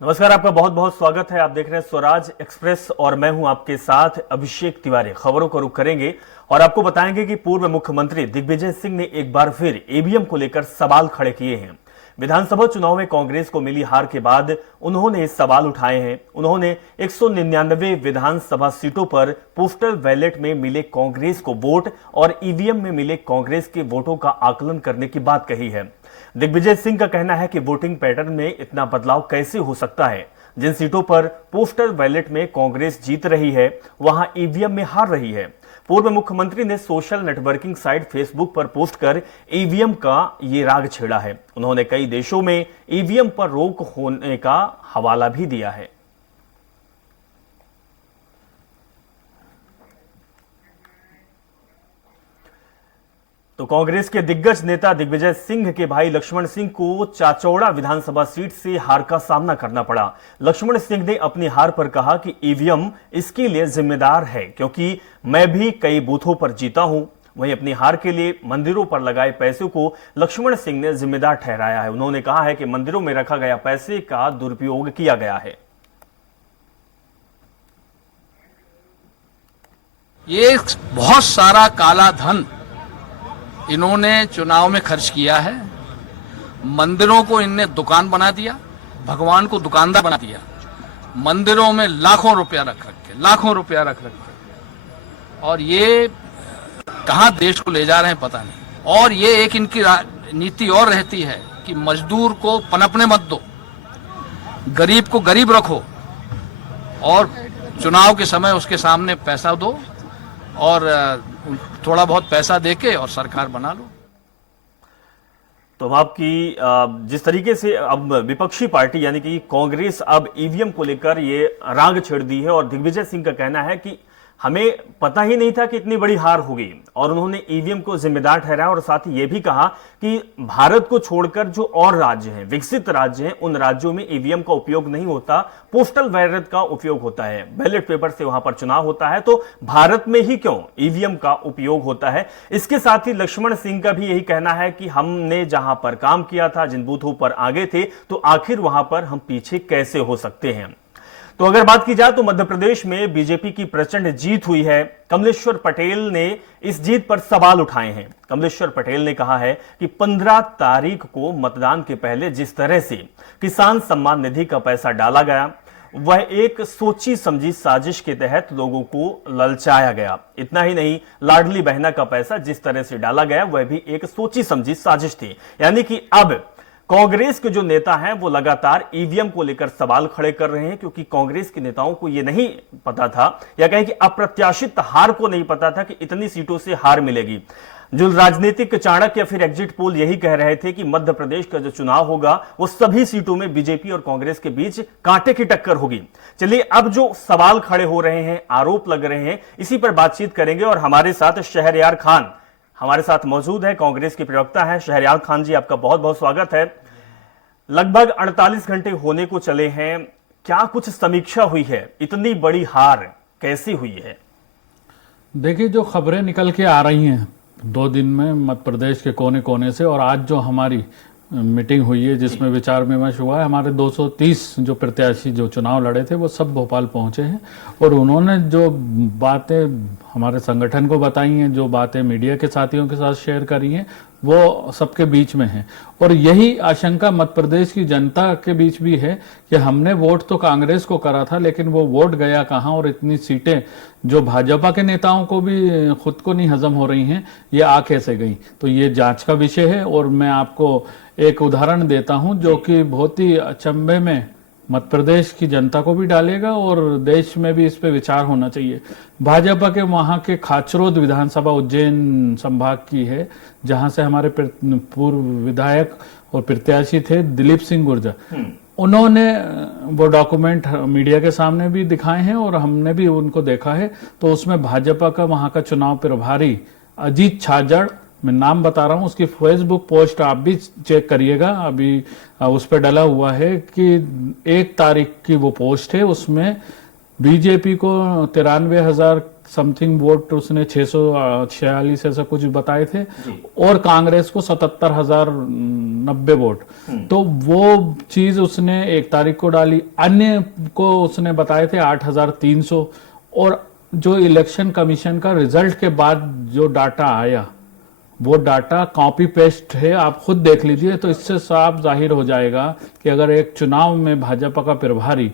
नमस्कार, आपका बहुत बहुत स्वागत है। आप देख रहे हैं स्वराज एक्सप्रेस और मैं हूं आपके साथ अभिषेक तिवारी। खबरों का रुख करेंगे और आपको बताएंगे कि पूर्व मुख्यमंत्री दिग्विजय सिंह ने एक बार फिर ईवीएम को लेकर सवाल खड़े किए हैं। विधानसभा चुनाव में कांग्रेस को मिली हार के बाद उन्होंने सवाल उठाए हैं। उन्होंने 199 विधानसभा सीटों पर पोस्टल बैलेट में मिले कांग्रेस को वोट और ईवीएम में मिले कांग्रेस के वोटों का आकलन करने की बात कही है। दिग्विजय सिंह का कहना है कि वोटिंग पैटर्न में इतना बदलाव कैसे हो सकता है। जिन सीटों पर पोस्टल बैलेट में कांग्रेस जीत रही है वहां ईवीएम में हार रही है। पूर्व मुख्यमंत्री ने सोशल नेटवर्किंग साइट फेसबुक पर पोस्ट कर ईवीएम का ये राग छेड़ा है। उन्होंने कई देशों में ईवीएम पर रोक होने का हवाला भी दिया है। तो कांग्रेस के दिग्गज नेता दिग्विजय सिंह के भाई लक्ष्मण सिंह को चाचौड़ा विधानसभा सीट से हार का सामना करना पड़ा। लक्ष्मण सिंह ने अपनी हार पर कहा कि ईवीएम इसके लिए जिम्मेदार है, क्योंकि मैं भी कई बूथों पर जीता हूं। वहीं अपनी हार के लिए मंदिरों पर लगाए पैसों को लक्ष्मण सिंह ने जिम्मेदार ठहराया है। उन्होंने कहा है कि मंदिरों में रखा गया पैसे का दुरुपयोग किया गया है। ये बहुत सारा काला धन इन्होंने चुनाव में खर्च किया है। मंदिरों को इनने दुकान बना दिया, भगवान को दुकानदार बना दिया। मंदिरों में लाखों रुपया रख के और ये कहां देश को ले जा रहे हैं पता नहीं। और ये एक इनकी नीति और रहती है कि मजदूर को पनपने मत दो, गरीब को गरीब रखो और चुनाव के समय उसके सामने पैसा दो और थोड़ा बहुत पैसा देके और सरकार बना लो। तो अब आपकी जिस तरीके से अब विपक्षी पार्टी यानी कि कांग्रेस अब ईवीएम को लेकर ये राग छेड़ दी है और दिग्विजय सिंह का कहना है कि हमें पता ही नहीं था कि इतनी बड़ी हार होगी और उन्होंने ईवीएम को जिम्मेदार ठहराया और साथ ही ये भी कहा कि भारत को छोड़कर जो और राज्य हैं, विकसित राज्य हैं, उन राज्यों में ईवीएम का उपयोग नहीं होता, पोस्टल बैलेट का उपयोग होता है। बैलेट पेपर से वहां पर चुनाव होता है, तो भारत में ही क्यों ईवीएम का उपयोग होता है। इसके साथ ही लक्ष्मण सिंह का भी यही कहना है कि हमने जहां पर काम किया था, जिन बूथों पर आगे थे, तो आखिर वहां पर हम पीछे कैसे हो सकते हैं। तो अगर बात की जाए तो मध्य प्रदेश में बीजेपी की प्रचंड जीत हुई है। कमलेश्वर पटेल ने इस जीत पर सवाल उठाए हैं। कमलेश्वर पटेल ने कहा है कि 15 तारीख को मतदान के पहले जिस तरह से किसान सम्मान निधि का पैसा डाला गया, वह एक सोची समझी साजिश के तहत लोगों को ललचाया गया। इतना ही नहीं, लाडली बहना का पैसा जिस तरह से डाला गया वह भी एक सोची समझी साजिश थी। यानी कि अब कांग्रेस के जो नेता हैं वो लगातार ईवीएम को लेकर सवाल खड़े कर रहे हैं, क्योंकि कांग्रेस के नेताओं को यह नहीं पता था या कहें कि अप्रत्याशित हार को नहीं पता था कि इतनी सीटों से हार मिलेगी। जो राजनीतिक चाणक्य या फिर एग्जिट पोल यही कह रहे थे कि मध्य प्रदेश का जो चुनाव होगा वो सभी सीटों में बीजेपी और कांग्रेस के बीच कांटे की टक्कर होगी। चलिए, अब जो सवाल खड़े हो रहे हैं, आरोप लग रहे हैं, इसी पर बातचीत करेंगे और हमारे साथ शहरयार खान हमारे साथ मौजूद है, कांग्रेस के प्रवक्ता हैं। शहरयार खान जी, आपका बहुत बहुत स्वागत है। लगभग 48 घंटे होने को चले हैं, क्या कुछ समीक्षा हुई है? इतनी बड़ी हार कैसी हुई है? देखिए, जो खबरें निकल के आ रही हैं 2 दिन में मध्य प्रदेश के कोने कोने से, और आज जो हमारी मीटिंग हुई है जिसमें विचार विमर्श हुआ है, हमारे 230 जो प्रत्याशी जो चुनाव लड़े थे वो सब भोपाल पहुंचे हैं और उन्होंने जो बातें हमारे संगठन को बताई हैं, जो बातें मीडिया के साथियों के साथ शेयर करी हैं, वो सबके बीच में है। और यही आशंका मध्य प्रदेश की जनता के बीच भी है कि हमने वोट तो कांग्रेस को करा था, लेकिन वो वोट गया कहाँ और इतनी सीटें जो भाजपा के नेताओं को भी खुद को नहीं हजम हो रही हैं, ये आ कैसे गई। तो ये जांच का विषय है और मैं आपको एक उदाहरण देता हूं जो कि बहुत ही अचंभे में मध्य प्रदेश की जनता को भी डालेगा और देश में भी इस पे विचार होना चाहिए। भाजपा के वहां के खाचरोद विधानसभा उज्जैन संभाग की है, जहां से हमारे पूर्व विधायक और प्रत्याशी थे दिलीप सिंह गुर्जर। उन्होंने वो डॉक्यूमेंट मीडिया के सामने भी दिखाए हैं और हमने भी उनको देखा है। तो उसमें भाजपा का वहां का चुनाव प्रभारी अजीत छाजड़, मैं नाम बता रहा हूं, उसकी फेसबुक पोस्ट आप भी चेक करिएगा, अभी उस पर डला हुआ है कि 1 तारीख की वो पोस्ट है। उसमें बीजेपी को 93,000 समथिंग वोट उसने 646 ऐसा कुछ बताए थे, और कांग्रेस को 77,090 वोट। तो वो चीज उसने 1 तारीख को डाली, अन्य को उसने बताए थे 8,300। और जो इलेक्शन कमीशन का रिजल्ट के बाद जो डाटा आया, वो डाटा कॉपी पेस्ट है, आप खुद देख लीजिए। तो इससे साफ जाहिर हो जाएगा कि अगर एक चुनाव में भाजपा का प्रभारी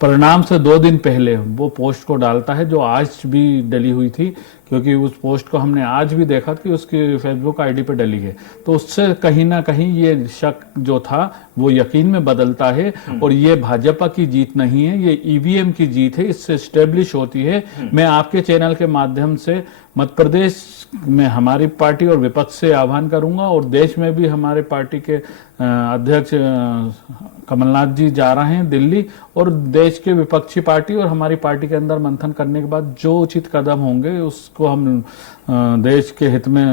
परिणाम से 2 दिन पहले वो पोस्ट को डालता है, जो आज भी डली हुई थी, क्योंकि उस पोस्ट को हमने आज भी देखा कि उसकी फेसबुक आईडी पे डली है, तो उससे कहीं ना कहीं ये शक जो था वो यकीन में बदलता है। और ये भाजपा की जीत नहीं है, ये ईवीएम की जीत है, इससे स्टेब्लिश होती है। मैं आपके चैनल के माध्यम से मध्य प्रदेश में हमारी पार्टी और विपक्ष से आह्वान करूंगा, और देश में भी हमारे पार्टी के अध्यक्ष कमलनाथ जी जा रहे हैं दिल्ली, और देश के विपक्षी पार्टी और हमारी पार्टी के अंदर मंथन करने के बाद जो उचित कदम होंगे उसको हम देश के हित में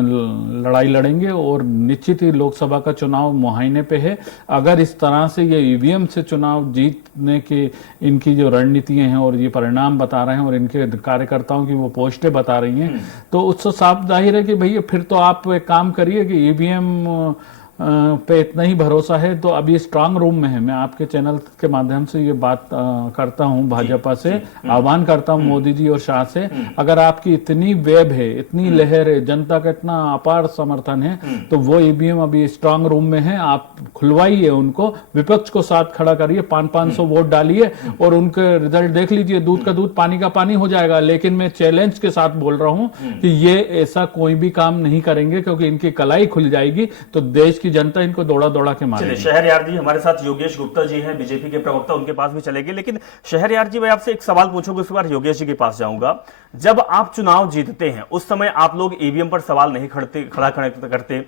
लड़ाई लड़ेंगे। और निश्चित ही लोकसभा का चुनाव मुहायने पे है। अगर इस तरह से ये ईवीएम से चुनाव जीतने की इनकी जो रणनीतियां हैं और ये परिणाम बता रहे हैं और इनके कार्यकर्ताओं की वो पोस्टें बता रही हैं, तो उससे साफ जाहिर है कि भैया फिर तो आप एक काम करिए कि ईवीएम पे इतना ही भरोसा है तो अभी स्ट्रांग रूम में है। मैं आपके चैनल के माध्यम से ये बात करता हूं, भाजपा से आह्वान करता हूं, मोदी जी और शाह से, अगर आपकी इतनी वेब है, इतनी लहर है, जनता का इतना अपार समर्थन है, तो वो ईवीएम अभी स्ट्रांग रूम में है, आप खुलवाइए उनको, विपक्ष को साथ खड़ा करिए, 500-500 वोट डालिए और उनके रिजल्ट देख लीजिए, दूध का दूध पानी का पानी हो जाएगा। लेकिन मैं चैलेंज के साथ बोल रहा हूं कि ये ऐसा कोई भी काम नहीं करेंगे, क्योंकि इनकी कलाई खुल जाएगी तो देश की जनता इनको दौड़ा दौड़ा के मारेगी। शहरयार जी हमारे साथ योगेश गुप्ता जी हैं, बीजेपी के प्रवक्ता, उनके पास भी चलेंगे। लेकिन शहरयार जी, मैं आपसे एक सवाल पूछूंगा, उसके बाद योगेश जी के पास जाऊंगा। जब आप चुनाव जीतते हैं उस समय आप लोग ईवीएम पर सवाल नहीं खड़ा करते।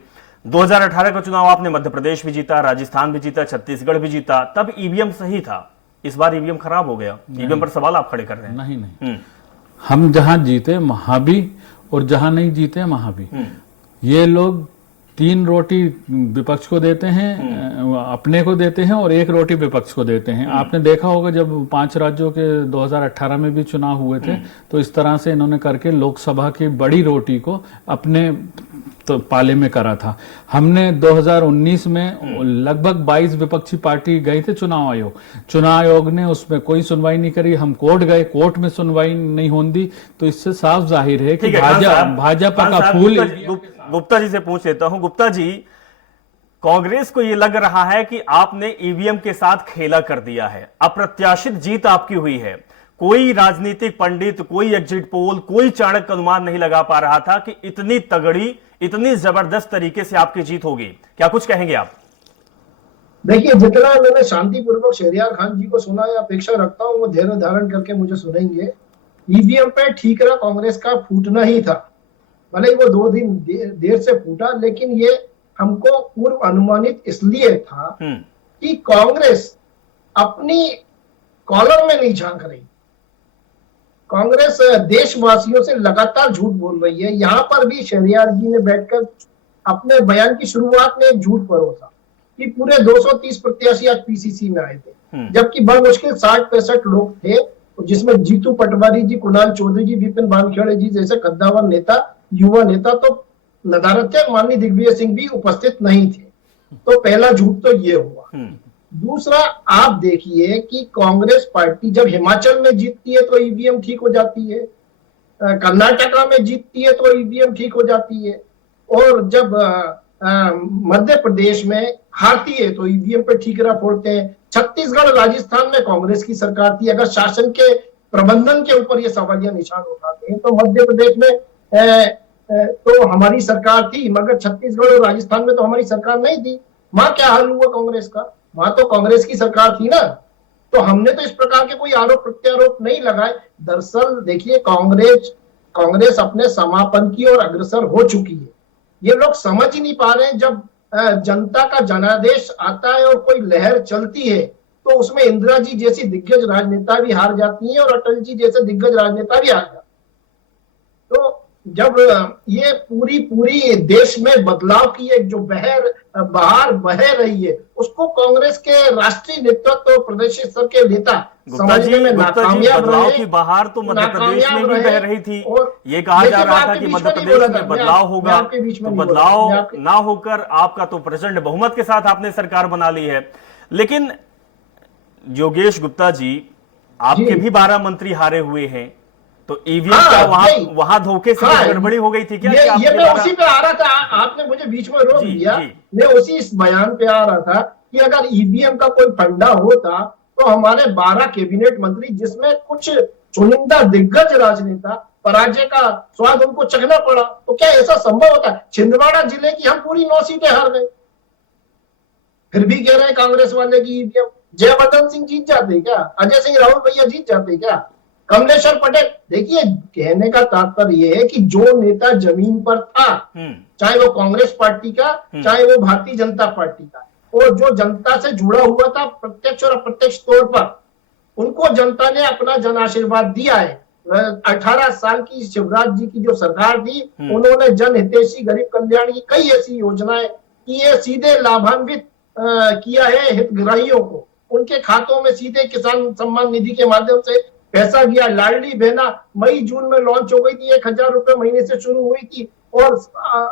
2018 का चुनाव आपने मध्य प्रदेश भी जीता, राजस्थान भी जीता, छत्तीसगढ़ भी जीता, तब ईवीएम सही था। इस बार ईवीएम खराब हो गया, ईवीएम पर सवाल आप खड़े कर रहे हैं। नहीं, हम जहां जीते वहां भी और जहां नहीं जीते वहां भी। ये लोग 3 रोटी विपक्ष को देते हैं, अपने को देते हैं, और 1 रोटी विपक्ष को देते हैं। आपने देखा होगा जब 5 राज्यों के 2018 में भी चुनाव हुए थे, तो इस तरह से इन्होंने करके लोकसभा की बड़ी रोटी को अपने तो पाले में करा था। हमने 2019 में लगभग 22 विपक्षी पार्टी गए थे चुनाव आयोग ने उसमें कोई सुनवाई नहीं करी। हम कोर्ट गए, कोर्ट में सुनवाई नहीं होने दी। तो इससे साफ जाहिर है कि भाजपा का फूल। गुप्ता जी से पूछ लेता हूं। गुप्ता जी, कांग्रेस को यह लग रहा है कि आपने ईवीएम के साथ खेला कर दिया है, अप्रत्याशित जीत आपकी हुई है। कोई राजनीतिक पंडित, कोई एग्जिट पोल, कोई चाणक्य अनुमान नहीं लगा पा रहा था कि इतनी तगड़ी, इतनी जबरदस्त तरीके से आपकी जीत होगी। क्या कुछ कहेंगे आप? देखिए, जितना मैंने शांतिपूर्वक शहरयार खान जी को सुना है, अपेक्षा रखता हूं वो धैर्य धारण करके मुझे सुनेंगे। ईवीएम पे ठीकरा कांग्रेस का फूटना ही था, भले ही वो 2 दिन देर से फूटा, लेकिन ये हमको पूर्व अनुमानित इसलिए था कि कांग्रेस अपनी कॉलर में नहीं झांक रही। कांग्रेस देशवासियों से लगातार झूठ बोल रही है। यहाँ पर भी शहरयार जी ने बैठकर अपने बयान की शुरुआत में एक झूठ परोसा कि पूरे 230 प्रत्याशी आज पीसीसी में आए थे, जबकि बमुश्किल 60-65 लोग थे, जिसमें जीतू पटवारी जी, कुणाल चौधरी जी, विपिन वानखेड़े जी जैसे कद्दावर नेता, युवा नेता, तो नदारत्य माननीय दिग्विजय सिंह भी उपस्थित नहीं थे। तो पहला झूठ तो ये हुआ। दूसरा, आप देखिए कि कांग्रेस पार्टी जब हिमाचल में जीतती है तो ईवीएम ठीक हो जाती है, कर्नाटका में जीतती है तो ईवीएम ठीक हो जाती है, और जब मध्य प्रदेश में हारती है तो ईवीएम पे ठीकरा फोड़ते हैं। छत्तीसगढ़, राजस्थान में कांग्रेस की सरकार थी। अगर शासन के प्रबंधन के ऊपर ये सवालिया निशान उठाते हैं तो मध्य प्रदेश में तो हमारी सरकार थी, मगर छत्तीसगढ़ और राजस्थान में तो हमारी सरकार नहीं थी। वहां क्या हाल हुआ कांग्रेस का? वहां तो कांग्रेस की सरकार थी ना। तो हमने तो इस प्रकार के कोई आरोप प्रत्यारोप नहीं लगाए। दरअसल देखिए, कांग्रेस अपने समापन की ओर अग्रसर हो चुकी है। ये लोग समझ ही नहीं पा रहे हैं, जब जनता का जनादेश आता है और कोई लहर चलती है तो उसमें इंदिरा जी जैसी दिग्गज राजनेता भी हार जाती हैं और अटल जी जैसे दिग्गज राजनेता भी हार जाते हैं। तो जब ये पूरी पूरी देश में बदलाव की एक जो बहार बह रही है, उसको कांग्रेस के राष्ट्रीय नेतृत्व और प्रदेश स्तर के नेता समझने में नाकामयाब बदलाव रहे। की बहार तो मध्य प्रदेश में भी बह रही थी। और ये कहा जा रहा था कि बीच मध्य में नहीं प्रदेश बोला में था, बदलाव मैं होगा, आपके बीच में तो नहीं बोला था, मैं बदलाव आपके- ना होकर आपका तो प्रचंड बहुमत के साथ आपने सरकार बना ली है। लेकिन योगेश गुप्ता जी, आपके जी। भी 12 मंत्री हारे हुए हैं, तो ईवीएम हाँ, क्या वहां नहीं। वहां धोखे से हाँ, कुछ गड़बड़ी हो गई थी क्या? कि ये आपके मैं 12 उसी पे आ रहा था, आपने मुझे बीच में रोक जी, दिया। जी। मैं उसी इस बयान पे आ रहा था कि अगर ईवीएम का कोई फंडा होता तो हमारे 12 कैबिनेट मंत्री, जिसमें कुछ चुनिंदा दिग्गज राजनेता, पराजय का स्वाद उनको चखना पड़ा, तो क्या ऐसा संभव होता है? छिंदवाड़ा जिले की हम पूरी 9 सीटें हार गए, फिर भी कह रहे हैं कांग्रेस वाले की ईवीएम। जयवर्धन सिंह जीत जाते क्या? अजय सिंह राहुल भैया जीत जाते क्या? कमलेश्वर पटेल, देखिए कहने का तात्पर्य यह है कि जो नेता जमीन पर था, चाहे वो कांग्रेस पार्टी का, चाहे वो भारतीय जनता पार्टी का, और जो जनता से जुड़ा हुआ था प्रत्यक्ष और अप्रत्यक्ष तौर पर, उनको जनता ने अपना जन आशीर्वाद दिया है। 18 साल की शिवराज जी की जो सरकार थी, उन्होंने जन हितैषी गरीब कल्याण की कई ऐसी योजनाएं की है, सीधे लाभान्वित किया है हितग्राहियों को, उनके खातों में सीधे किसान सम्मान निधि के माध्यम से पैसा गया। लाडली बहना मई जून में लॉन्च हो गई थी, 1000 रुपए महीने से शुरू हुई थी और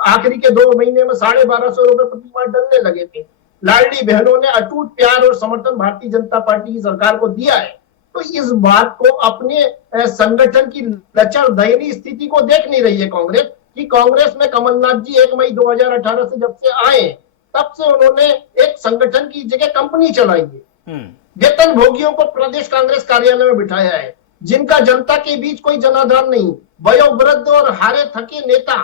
आखिरी के 2 महीने में 1250 रुपए प्रति माह डलने लगे थे। लाडली बहनों ने अटूट प्यार और समर्थन भारतीय जनता पार्टी की सरकार को दिया है। तो इस बात को, अपने संगठन की लचर दयनीय स्थिति को देख नहीं रही है कांग्रेस, कि कांग्रेस में कमलनाथ जी 1 मई 2018 से जब से आए, तब से उन्होंने एक संगठन की जगह कंपनी चलाई है। वेतन भोगियों को प्रदेश कांग्रेस कार्यालय में बिठाया है, जिनका जनता के बीच कोई जनाधार नहीं, वयोवृद्ध और हारे थके नेता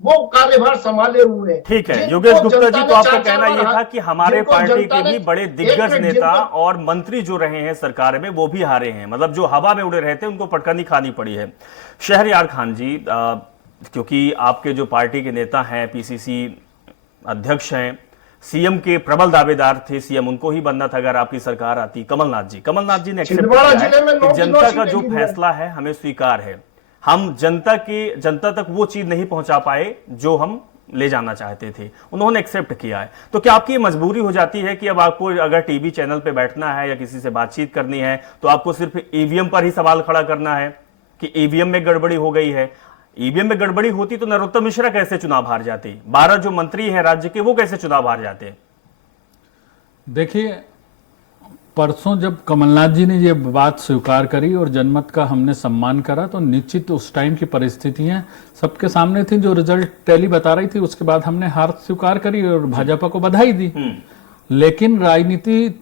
वो कार्यभार संभाले हुए हैं। ठीक है योगेश गुप्ता जी, तो आपका कहना यह था कि हमारे पार्टी के भी बड़े दिग्गज नेता और मंत्री जो रहे हैं सरकार में, वो भी हारे हैं, मतलब जो हवा में उड़े रहे थे उनको पटकनी खानी पड़ी है। शहरयार खान जी, क्योंकि आपके जो पार्टी के नेता हैं, पीसीसी अध्यक्ष हैं, सीएम के प्रबल दावेदार थे, सीएम उनको ही बनना था अगर आपकी सरकार आती। कमलनाथ जी ने एक्सेप्ट किया है कि जनता का जो फैसला है हमें स्वीकार है, हम जनता तक वो चीज नहीं पहुंचा पाए जो हम ले जाना चाहते थे, उन्होंने एक्सेप्ट किया है। तो क्या आपकी मजबूरी हो जाती है कि अब आपको अगर टीवी चैनल पे बैठना है या किसी से बातचीत करनी है तो आपको सिर्फ ईवीएम पर ही सवाल खड़ा करना है कि ईवीएम में गड़बड़ी हो गई है? ईवीएम में गड़बड़ी होती तो नरोत्तम मिश्रा कैसे चुनाव हार जाते? 12 जो मंत्री हैं राज्य के, वो कैसे चुनाव हार जाते? देखिए, परसों जब कमलनाथ जी ने ये बात स्वीकार करी और जनमत का हमने सम्मान करा, तो निश्चित उस टाइम की परिस्थितियां सबके सामने थी, जो रिजल्ट टैली बता रही थी। उसके बाद हमने हार स्वीकार करी और भाजपा को बधाई दी। लेकिन राजनीति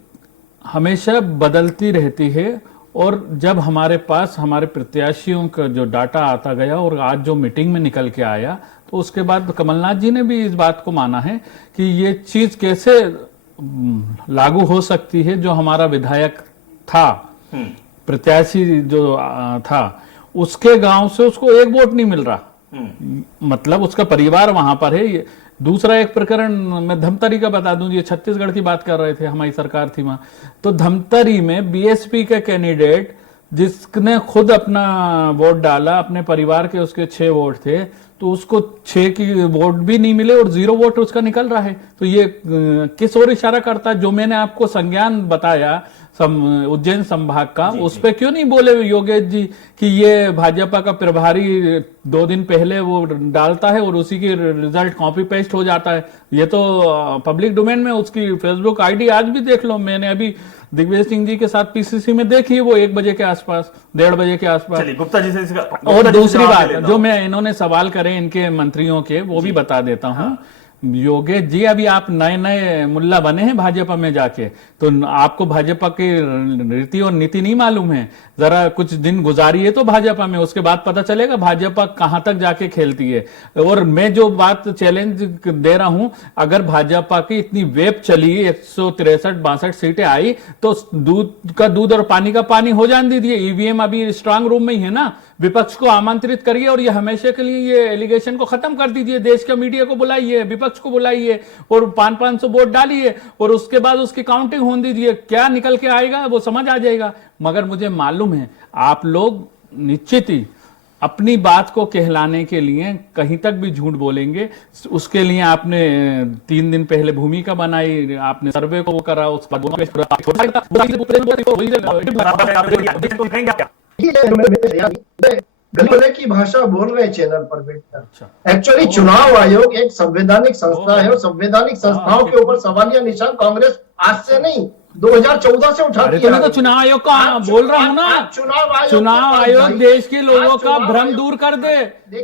हमेशा बदलती रहती है, और जब हमारे पास हमारे प्रत्याशियों का जो डाटा आता गया और आज जो मीटिंग में निकल के आया, तो उसके बाद कमलनाथ जी ने भी इस बात को माना है कि ये चीज कैसे लागू हो सकती है। जो हमारा विधायक था, प्रत्याशी जो था, उसके गांव से उसको 1 वोट नहीं मिल रहा, मतलब उसका परिवार वहां पर है। दूसरा एक प्रकरण मैं धमतरी का बता दूं, ये छत्तीसगढ़ की बात कर रहे थे, हमारी सरकार थी वहां, तो धमतरी में बीएसपी का कैंडिडेट जिसने खुद अपना वोट डाला, अपने परिवार के उसके 6 वोट थे, तो उसको 6 की वोट भी नहीं मिले और 0 वोट उसका निकल रहा है। तो ये किस ओर इशारा करता है? जो मैंने आपको संज्ञान बताया उज्जैन संभाग का, उस पे क्यों नहीं बोले योगेश जी कि ये भाजपा का प्रभारी 2 दिन पहले वो डालता है और उसी की रिजल्ट कॉपी पेस्ट हो जाता है? ये तो पब्लिक डोमेन में, उसकी फेसबुक आईडी आज भी देख लो। मैंने अभी दिग्विजय सिंह जी के साथ पीसीसी में देखी है, वो 1 बजे के आसपास, 1:30 बजे के आसपास। गुप्ता जी से और दूसरी बात जो मैं इन्होंने सवाल करे इनके मंत्रियों के, वो भी बता देता हूँ। योगेश जी, अभी आप नए मुल्ला बने हैं भाजपा में जाके, तो आपको भाजपा की रीति और नीति नहीं मालूम है। जरा कुछ दिन गुजारिए तो भाजपा में, उसके बाद पता चलेगा भाजपा कहां तक जाके खेलती है। और मैं जो बात चैलेंज दे रहा हूं, अगर भाजपा की इतनी वेब चली, 163-62 सीटें आई, तो दूध का दूध और पानी का पानी हो जाने दीजिए। ईवीएम अभी स्ट्रांग रूम में ही है ना, विपक्ष को आमंत्रित करिए और ये हमेशा के लिए ये एलिगेशन को खत्म कर दीजिए। देश के मीडिया को बुलाइए, विपक्ष को बुलाइए और 500-500 वोट डालिए और उसके बाद उसकी काउंटिंग होने दीजिए। क्या निकल के आएगा वो समझ आ जाएगा। मगर मुझे मालूम है आप लोग निश्चित ही अपनी बात को कहलाने के लिए कहीं तक भी झूठ बोलेंगे। उसके लिए आपने 3 दिन पहले भूमिका बनाई, आपने सर्वे को वो करा, उसके बाद गलत की भाषा बोल रहे हैं चैनल पर बैठकर। एक्चुअली चुनाव आयोग एक संवैधानिक संस्था है और संवैधानिक संस्थाओं के ऊपर सवालिया निशान कांग्रेस आज से नहीं 2014 से उठाती है। तो मैं तो चुनाव आयोग का बोल रहा हूँ ना, चुनाव आयोग देश के लोगों का भ्रम दूर कर दे,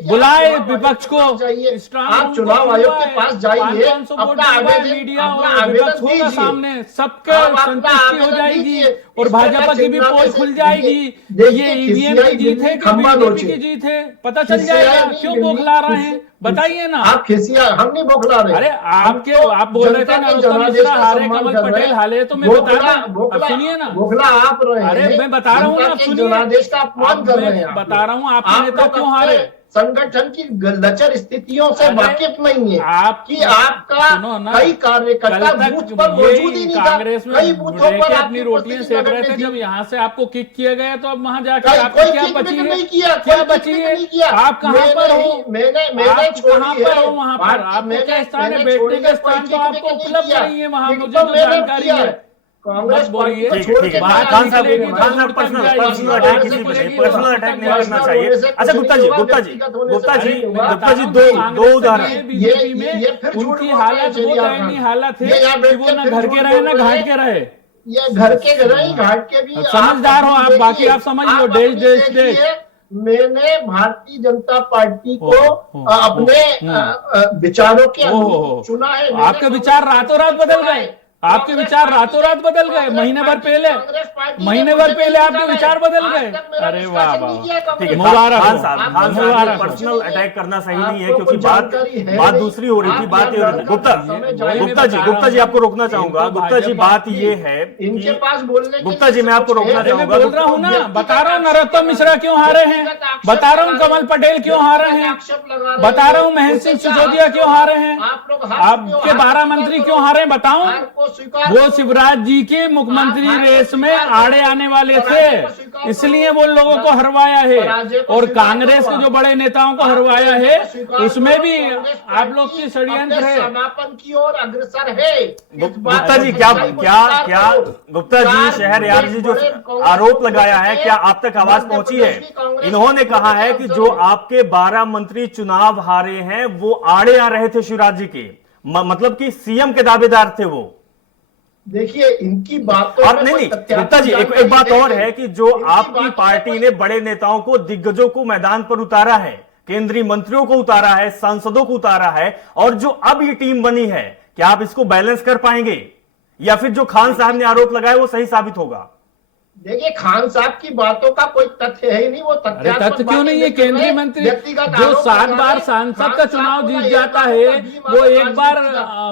बुलाए विपक्ष को। आप चुनाव आयोग के पास जाइए, अपना आवेदन, मीडिया और विपक्ष होगा सामने, सबके संतुष्टि हो जाएगी और भाजपा की भी पोल खुल जाएगी। ये ईवीएम की जीत है कि बीजेपी की जीत है, पता चल जाएगा। क्यों बौखला रहे हैं बताइए ना। आप खिसिया, हम नहीं बौखला रहे। अरे आप बोल रहे थे नरोत्तम मिश्रा हारे, कमल पटेल हारे, तो मैं बता रहा हूँ, सुनिए ना। बौखला आप रहे हैं। अरे मैं बता रहा हूँ ना, सुनिए, जनादेश का अपमान कर रहे हैं। बता रहा हूँ आपके नेता क्यों हारे। संगठन की लचर स्थितियों से वाकिफ नहीं है कि आपका कई कार्यकर्ता बूथ पर मौजूद ही नहीं था। कांग्रेस में कई बूथों पर अपनी रोटियां सेक रहे थे, जब यहाँ से आपको किक किया गया तो अब वहां जाके आपको क्या बची है? क्या बची है? आप कहाँ पर हो? मैंने छोड़ी है वहाँ पर आपको क्या स्थान है? बैठने का स्थान तो आपको उपलब्ध नहीं है वहाँ, मुझे जो जानकारी है। कांग्रेस बोलिए, खान साहब पर्सनल अटैक किसी पे नहीं, पर्सनल अटैक नहीं करना चाहिए। अच्छा गुप्ता जी दो उदाहरण। ये उनकी हालत वो दयनीय हालत है कि वो ना घर के रहे ना घाट के रहे। ये घर के रहे घाट के भी समझदार हो आप, बाकी आप समझ लो। देश मैंने भारतीय जनता पार्टी को अपने विचारों के अनुरूप चुना है। आपके विचार रातों रात बदल गए, आपके विचार रातों रात बदल गए। महीने भर पहले आपके विचार बदल गए। अरे वाह वाह, मुबारक। खान साहब पर्सनल अटैक करना सही नहीं है, क्योंकि बात दूसरी हो रही थी। बात ये गुप्ता जी आपको रोकना चाहूंगा। गुप्ता जी बात ये है, इनके पास बोलने, गुप्ता जी मैं आपको रोकना चाहूंगा। बोल रहा हूँ ना, बता रहा हूँ नरोत्तम मिश्रा क्यों हारे हैं, बता रहा हूँ कमल पटेल क्यों हारे हैं, बता रहा हूँ महेंद्र सिंह सिसोदिया क्यों हारे हैं, आपके 12 मंत्री क्यों हारे हैं बताऊं। वो शिवराज जी के मुख्यमंत्री रेस में आड़े आने वाले थे, इसलिए वो लोगों को हरवाया है। और कांग्रेस के जो बड़े नेताओं को हरवाया है, उसमें भी आप लोग की षड्यंत्र है। समापन की ओर अग्रसर है। गुप्ता जी क्या गुप्ता जी शहरयार जी जो आरोप लगाया है, क्या आप तक आवाज पहुंची है? इन्होंने कहा है कि जो आपके 12 मंत्री चुनाव हारे हैं वो आड़े आ रहे थे शिवराज जी के, मतलब कि सीएम के दावेदार थे वो। देखिए इनकी बातों और नहीं गुप्ता जी एक बात और है कि जो आपकी पार्टी ने बड़े नेताओं को, दिग्गजों को मैदान पर उतारा है, केंद्रीय मंत्रियों को उतारा है, सांसदों को उतारा है, और जो अब ये टीम बनी है, क्या आप इसको बैलेंस कर पाएंगे या फिर जो खान साहब ने आरोप लगाए वो सही साबित होगा? देखिए खान साहब की बातों का कोई तथ्य है ही नहीं। वो तथ्य क्यों नहीं है? केंद्रीय मंत्री जो 7 बार सांसद का चुनाव जीत जाता है, वो एक बार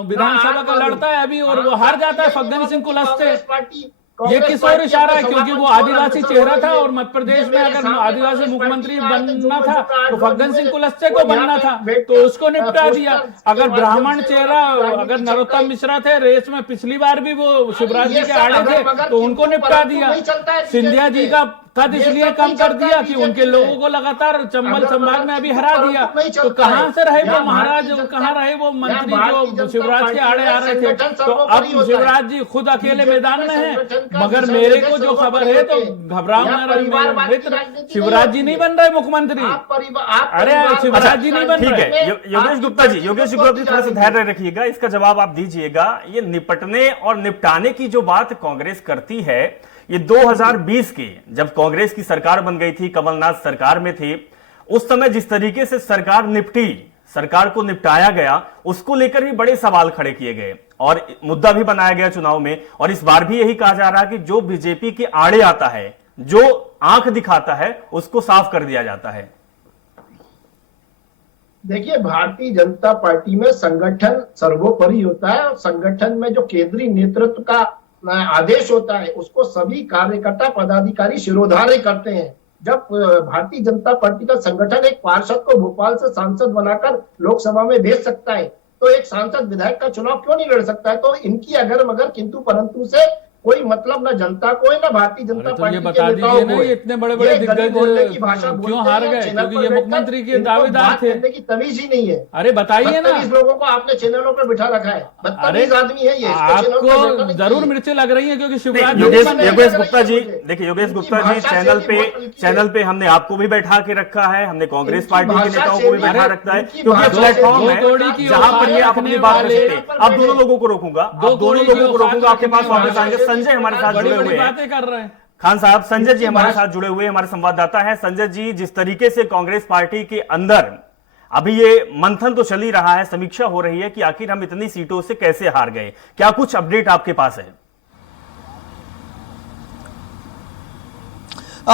विधानसभा का लड़ता है अभी और वो हार जाता है फग्गन सिंह कुलस्ते। ये किस ओर इशारा है? क्योंकि वो आदिवासी चेहरा था और मध्य प्रदेश में अगर आदिवासी मुख्यमंत्री बनना था तो फग्गन सिंह कुलस्ते को बनना था, तो उसको निपटा दिया। अगर ब्राह्मण चेहरा, अगर नरोत्तम मिश्रा थे रेस में, पिछली बार भी वो शिवराज जी के आड़े थे तो उनको निपटा दिया। सिंधिया जी का कद इसलिए कम कर दिया कि उनके लोगों को लगातार चंबल संभाग में अभी हरा दिया। तो कहां से रहे वो महाराज, कहां रहे वो मंत्री जो शिवराज के आड़े आ रहे थे? तो अब शिवराज जी खुद अकेले मैदान में हैं। मगर मेरे को जो खबर है तो घबराओ ना मित्र, शिवराज जी नहीं बन रहे मुख्यमंत्री। अरे शिवराज जी नहीं बन रहे। ठीक है योगेश गुप्ता जी थोड़ा सा धैर्य रखिएगा, इसका जवाब आप दीजिएगा। ये निपटने और निपटाने की जो बात कांग्रेस करती है, ये 2020 के जब कांग्रेस की सरकार बन गई थी, कमलनाथ सरकार में थे, उस समय जिस तरीके से सरकार निपटी, सरकार को निपटाया गया, उसको लेकर भी बड़े सवाल खड़े किए गए और मुद्दा भी बनाया गया चुनाव में। और इस बार भी यही कहा जा रहा है कि जो बीजेपी के आड़े आता है, जो आंख दिखाता है, उसको साफ कर दिया जाता है। देखिए भारतीय जनता पार्टी में संगठन सर्वोपरि होता है और संगठन में जो केंद्रीय नेतृत्व का आदेश होता है उसको सभी कार्यकर्ता पदाधिकारी शिरोधार्य करते हैं। जब भारतीय जनता पार्टी का संगठन एक पार्षद को भोपाल से सांसद बनाकर लोकसभा में भेज सकता है, तो एक सांसद विधायक का चुनाव क्यों नहीं लड़ सकता है? तो इनकी अगर मगर किंतु परंतु से कोई मतलब ना जनता को है ना भारतीय जनता तो पार्टी ये के बता नेताओं दीजिए ना, को है। ये इतने बड़े बड़े ये गली दिग्गज मोहल्ले की भाषा क्यों बोलते हार हैं गए? चैनल क्योंकि पर ये बैठकर, मुख्यमंत्री के इनको दावेदार बात थे। करने की तमीज ही नहीं है। अरे बताइए ना। बदतमीज लोगों को आपने चैनलों पर बिठा रखा है, अरे बदतमीज आदमी है ये, इसको चैनल पर बैठा आपको नहीं जरूर चाहिए। मिर्ची लग रही है क्योंकि शिवराज नहीं, योगेश मुझे नहीं योगेश लग गुप्ता रही जी, है मुझे। देखिए योगेश इनकी गुप्ता जी, भाषा शैली बहुत हल्की है। चैनल पे हमने आपको भी बैठा के रखा है, हमने कांग्रेस इनकी पार्टी के भाषा नेताओं को भी शैली- बैठा अरे, रखा है, इनकी क्योंकि भाषा प्लेटफॉर्म दो है कौड़ी की जहां पर ये औकात आप अपनी रखने बात कर वाले- सकते हैं। अब दोनों लोगों को रोकूंगा, दो अब दोनों कौड़ी की लोगों को औकात रोकूंगा, आपके पास रखने वापस आएंगे। वाले- संजय हमारे साथ बड़ी जुड़े बड़ी हुए हैं, बातें कर रहे हैं। खान साहब, संजय जी हमारे भाषा- साथ जुड़े हुए हैं, हमारे संवाददाता हैं। संजय जी, जिस तरीके से कांग्रेस पार्टी के अंदर अभी ये मंथन तो चल ही रहा है, समीक्षा हो रही है कि आखिर हम इतनी सीटों से कैसे हार गए, क्या कुछ अपडेट आपके पास है?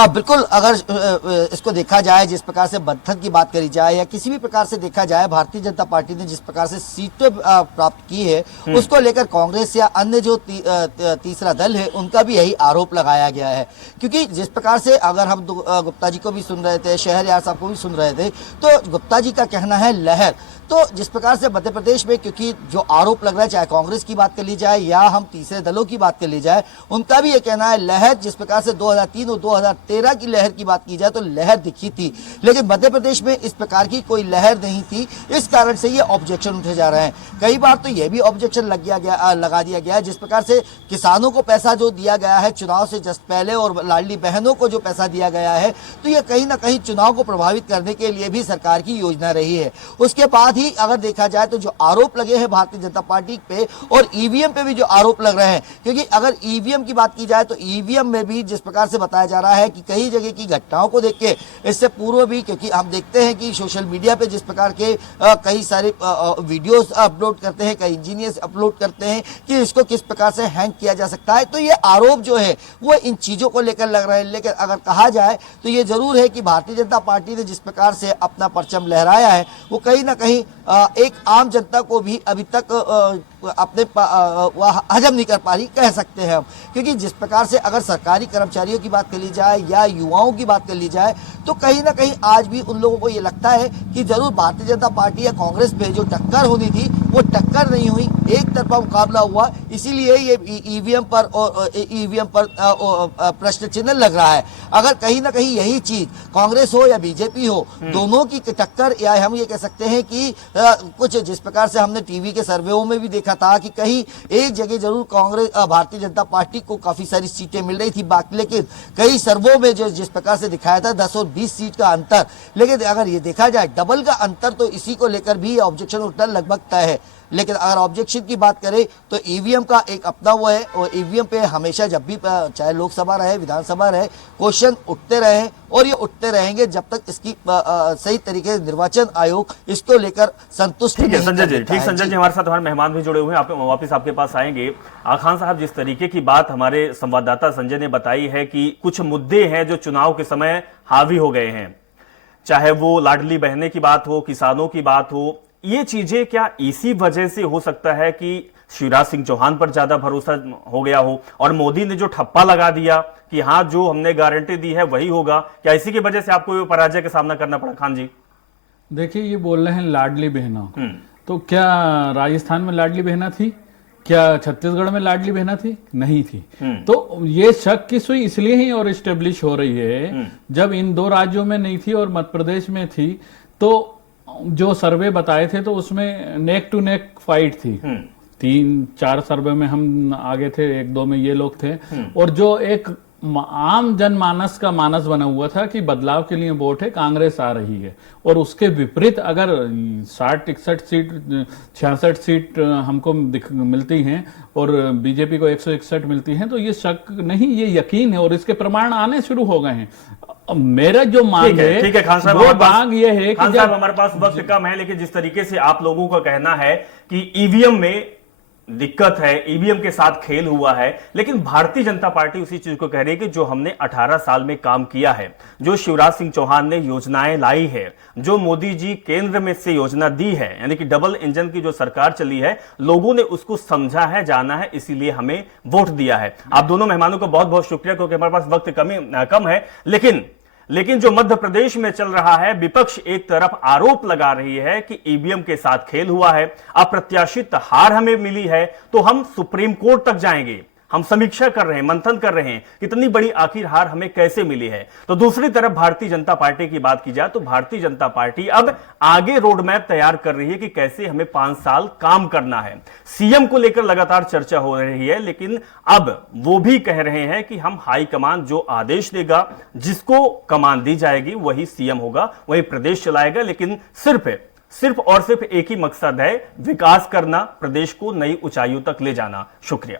बिल्कुल, अगर इसको देखा जाए, जिस प्रकार से मंथन की बात करी जाए या किसी भी प्रकार से देखा जाए, भारतीय जनता पार्टी ने जिस प्रकार से सीटें प्राप्त की है, उसको लेकर कांग्रेस या अन्य जो तीसरा दल है उनका भी यही आरोप लगाया गया है। क्योंकि जिस प्रकार से अगर हम गुप्ता जी को भी सुन रहे थे, शहरयार साहब को भी सुन रहे थे, तो गुप्ता जी का कहना है लहर। तो जिस प्रकार से मध्य प्रदेश में, क्योंकि जो आरोप लग रहा है, चाहे कांग्रेस की बात कर ली जाए या हम तीसरे दलों की बात कर ली जाए, उनका भी ये कहना है लहर, जिस प्रकार से 2003 और 2013 की लहर की बात की जाए तो लहर दिखी थी, लेकिन मध्य प्रदेश में इस प्रकार की कोई लहर नहीं थी। इस कारण से ये ऑब्जेक्शन उठे जा रहे हैं। कई बार तो ये भी ऑब्जेक्शन लगा दिया गया है, जिस प्रकार से किसानों को पैसा जो दिया गया है चुनाव से जस्ट पहले और लाडली बहनों को जो पैसा दिया गया है, तो ये कहीं ना कहीं चुनाव को प्रभावित करने के लिए भी सरकार की योजना रही है। उसके बाद ही अगर देखा जाए तो जो आरोप लगे हैं भारतीय जनता पार्टी पे और ईवीएम पे भी जो आरोप लग रहे हैं, क्योंकि अगर ईवीएम की बात की जाए तो ईवीएम में भी जिस प्रकार से बताया जा रहा है कि कई जगह की घटनाओं को देख के, इससे पूर्व भी, क्योंकि हम देखते हैं कि सोशल मीडिया पे जिस प्रकार के कई सारे वीडियोस अपलोड करते हैं, कई इंजीनियर्स अपलोड करते हैं कि इसको किस प्रकार से हैंग किया जा सकता है, तो ये आरोप जो है वो इन चीजों को लेकर लग रहे हैं। लेकिन अगर कहा जाए तो ये जरूर है कि भारतीय जनता पार्टी ने जिस प्रकार से अपना परचम लहराया है, वो कहीं ना कहीं एक आम जनता को भी अभी तक अपने हजम नहीं कर पा रही, कह सकते हैं हम। क्योंकि जिस प्रकार से अगर सरकारी कर्मचारियों की बात कर ली जाए या युवाओं की बात कर ली जाए, तो कहीं ना कहीं आज भी उन लोगों को ये लगता है कि जरूर भारतीय जनता पार्टी या कांग्रेस में जो टक्कर होनी थी वो टक्कर नहीं हुई, एक तरफा मुकाबला हुआ। इसीलिए ये ईवीएम पर प्रश्न चिन्ह लग रहा है। अगर कहीं ना कहीं यही चीज कांग्रेस हो या बीजेपी हो, दोनों की टक्कर, या हम ये कह सकते हैं कि कुछ जिस प्रकार से हमने टीवी के सर्वेओं में भी देखा था कि कहीं एक जगह जरूर कांग्रेस भारतीय जनता पार्टी को काफी सारी सीटें मिल रही थी, बाकी लेकिन कई सर्वों में जो जिस प्रकार से दिखाया था 10 और 20 सीट का अंतर, लेकिन अगर ये देखा जाए डबल का अंतर, तो इसी को लेकर भी ऑब्जेक्शन उठना लगभग तय है। लेकिन अगर ऑब्जेक्शन की बात करें तो ईवीएम का एक अपना वो है, और ईवीएम पे हमेशा जब भी चाहे लोकसभा रहे विधानसभा रहे, क्वेश्चन उठते रहे और ये उठते रहेंगे जब तक इसकी सही तरीके से निर्वाचन आयोग इसको लेकर संतुष्ट ठीक है नहीं संजय कर जी, देता ठीक है। संजय जी, हमारे साथ हमारे मेहमान भी जुड़े हुए हैं, आप वापस आपके पास आएंगे। खान साहब, जिस तरीके की बात हमारे संवाददाता संजय ने बताई है कि कुछ मुद्दे हैं जो चुनाव के समय हावी हो गए हैं, चाहे वो लाडली बहने की बात हो, किसानों की बात हो, ये चीजें क्या इसी वजह से हो सकता है कि शिवराज सिंह चौहान पर ज्यादा भरोसा हो गया हो और मोदी ने जो ठप्पा लगा दिया कि हाँ जो हमने गारंटी दी है वही होगा, क्या इसी की वजह से आपको पराजय का सामना करना पड़ा? खान जी, देखिए, ये बोल रहे हैं लाडली बहना, तो क्या राजस्थान में लाडली बहना थी? क्या छत्तीसगढ़ में लाडली बहना थी? नहीं थी। तो ये शक की सुई इसलिए ही और इस्टेब्लिश हो रही है, जब इन दो राज्यों में नहीं थी और मध्य प्रदेश में थी, तो जो सर्वे बताए थे तो उसमें नेक टू नेक फाइट थी। 3-4 सर्वे में हम आगे थे, 1-2 में ये लोग थे, और जो एक आम जनमानस का मानस बना हुआ था कि बदलाव के लिए वोट है, कांग्रेस आ रही है, और उसके विपरीत अगर 60-61 सीट 66 सीट हमको मिलती हैं और बीजेपी को 161 मिलती हैं, तो ये शक नहीं, ये यकीन है और इसके प्रमाण आने शुरू हो गए हैं। मेरा जो मांग है, ठीक है खान साहब, वो मांग ये है कि खान साहब हमारे पास वक्त कम है, लेकिन जिस तरीके से आप लोगों का कहना है कि ईवीएम में दिक्कत है, ईवीएम के साथ खेल हुआ है, लेकिन भारतीय जनता पार्टी उसी चीज को कह रही है कि जो हमने 18 साल में काम किया है, जो शिवराज सिंह चौहान ने योजनाएं लाई है, जो मोदी जी केंद्र में से योजना दी है, यानी कि डबल इंजन की जो सरकार चली है, लोगों ने उसको समझा है, जाना है, इसीलिए हमें वोट दिया है। आप दोनों मेहमानों का बहुत बहुत शुक्रिया, क्योंकि हमारे पास वक्त कम है, लेकिन जो मध्य प्रदेश में चल रहा है, विपक्ष एक तरफ आरोप लगा रही है कि ईवीएम के साथ खेल हुआ है, अप्रत्याशित हार हमें मिली है, तो हम सुप्रीम कोर्ट तक जाएंगे, हम समीक्षा कर रहे हैं, मंथन कर रहे हैं कितनी बड़ी आखिर हार हमें कैसे मिली है। तो दूसरी तरफ भारतीय जनता पार्टी की बात की जाए तो भारतीय जनता पार्टी अब आगे रोड मैप तैयार कर रही है कि कैसे हमें 5 साल काम करना है। सीएम को लेकर लगातार चर्चा हो रही है, लेकिन अब वो भी कह रहे हैं कि हम हाईकमान जो आदेश देगा, जिसको कमान दी जाएगी वही सीएम होगा, वही प्रदेश चलाएगा। लेकिन सिर्फ और सिर्फ एक ही मकसद है, विकास करना, प्रदेश को नई ऊंचाइयों तक ले जाना। शुक्रिया।